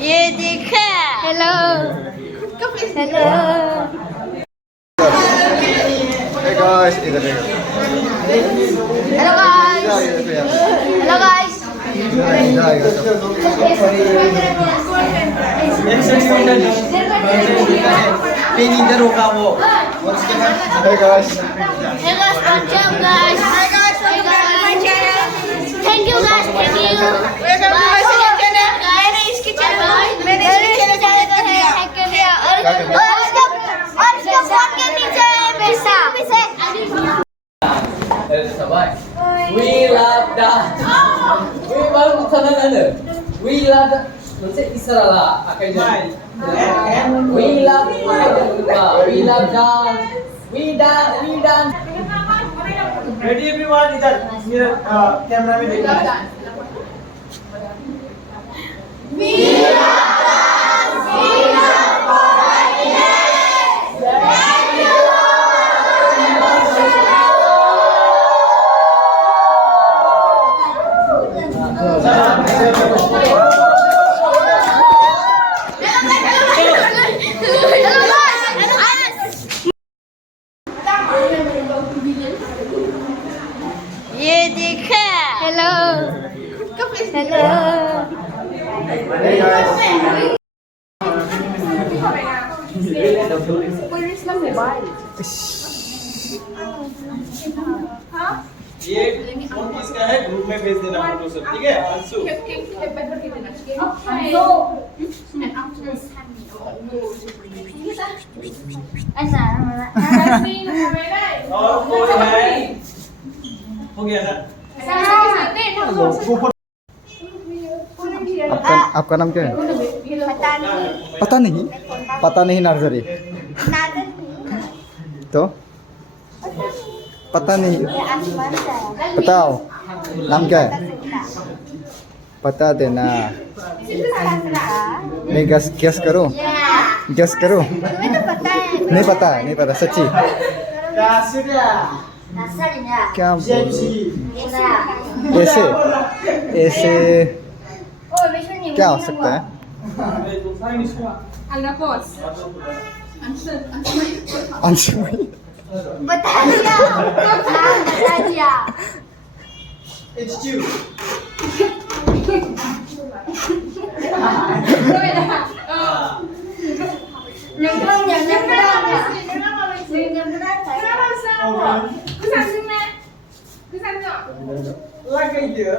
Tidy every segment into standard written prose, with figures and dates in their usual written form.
ये देखा hello hello Hey guys, इधर देखो। हेलो गाइस हेलो गाइस इधर आएगा सब। पेन इधर होगा वो और उसके बाद Hey guys, Hey guys, welcome guys. Hi guys, welcome back to my channel. Thank you guys, thank you. Welcome to my channel. मैंने इसकी चैनल को हैक कर दिया और इसके फोन के नीचे है पैसा। We love dance. We baru sana. We love मोनसे इशारा ला आखाइजों We love we love dance. We dance. Ready everyone इधर मेरा कैमरा में देखना We love dance. We love ये देखा हेलो हेलो hey guys. ये फोन किसका है ग्रुप में भेज देना फोटो सब ठीक है अंशु ऐसा और कोई है हो गया ना आपका नाम क्या है? पता नहीं पता नहीं नर्सरी तो पता नहीं बताओ नाम क्या है बता देना मैं गेस करूं नहीं पता सच्ची क्या बोल ऐसे क्या हो सकता है अंशुमई बता दिया It's you like idea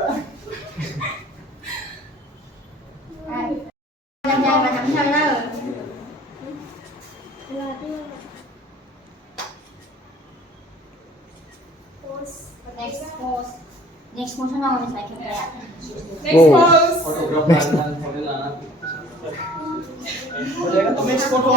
Next pose ना होने चाहिए क्या? नेक्स्ट हो जाएगा तो नेक्स्ट फोटो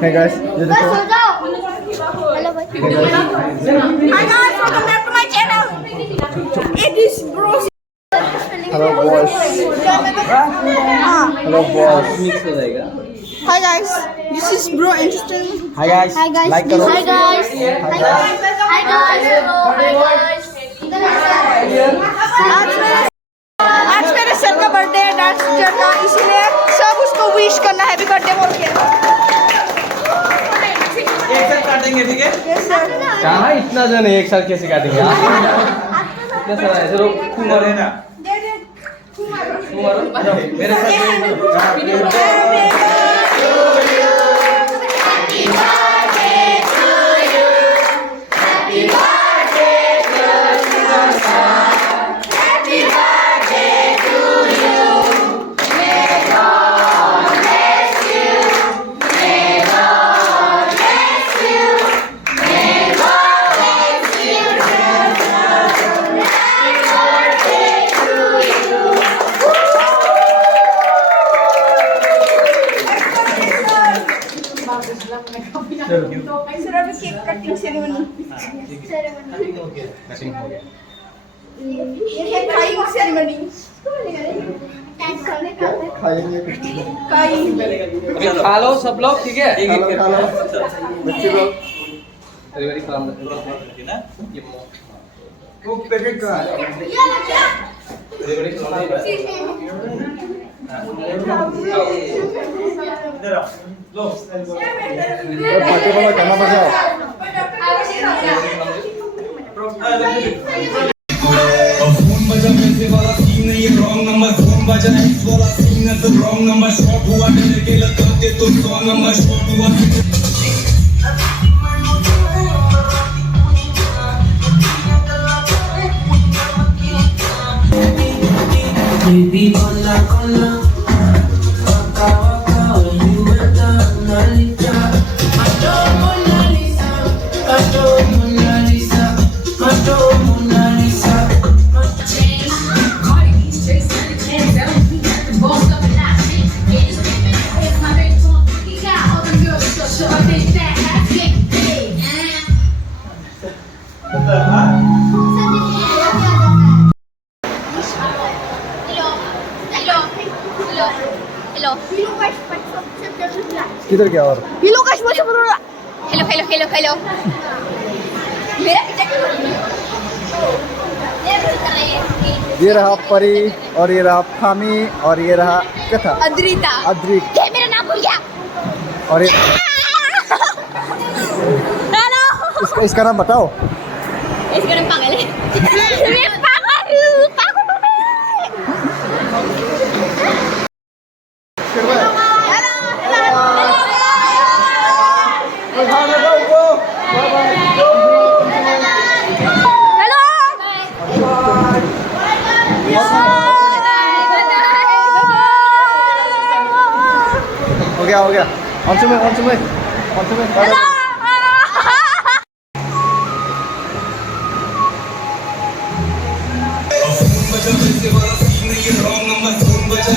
Hey guys, ये देखो हेलो भाई Hey guys. Hi guys, welcome back to my channel. It is Borosa. Hello boys. Hello boys. Mix हो जाएगा Hi guys, this is Bro Interesting. Hi guys. Hi guys. Like करो. Hi guys. Hi guys. Hi guys. Hi guys. आज मेरे sir का birthday है dance teacher का इसीलिए सब उसको विश करना हैप्पी बर्थडे बोल के एक साथ काटेंगे ठीक है कहाँ इतना जन एक साथ कैसे काटेंगे कैसा है चलो तू मरे ना तू मारो मेरे साथ Happy birthday to you. Happy birthday. Cutting हो गया कटिंग हो गया खाइंग सेरेमनी खाएंगे कुछ अभी खा लो सब लोग ठीक है खा लो बच्चे लोग डिलीवरी काम ना ये वो पैकेट का डिलीवरी काम इधर आओ लो पार्टी वाला गाना बजाओ फोन बजा पैसे वाला सीन है ये रॉन्ग नंबर फोन बजा एक्स वाला सीन है तो रॉन्ग नंबर शॉट हुआ डर के लगाते तो 100 नंबर शॉट हुआ Baby, hola, hola. Waka, waka, you better, Mona Lisa. Macho Mona Lisa. Macho Mona Lisa. Macho Mona Lisa. Hello. किधर गया और Hello guys, what's up? Hello. मेरा पीछे क्यों कर रही है? ये रहा परी और ये रहा फामी और ये रहा क्या था अद्रिता। अद्रिक ये मेरा नाम भूल गया। और ये हेलो। इसका नाम बताओ इसका नाम पागल है। मैं पागल हो गया on to me फोन बजा पैसे वाला सीन है ये रॉन्ग नंबर फोन बजा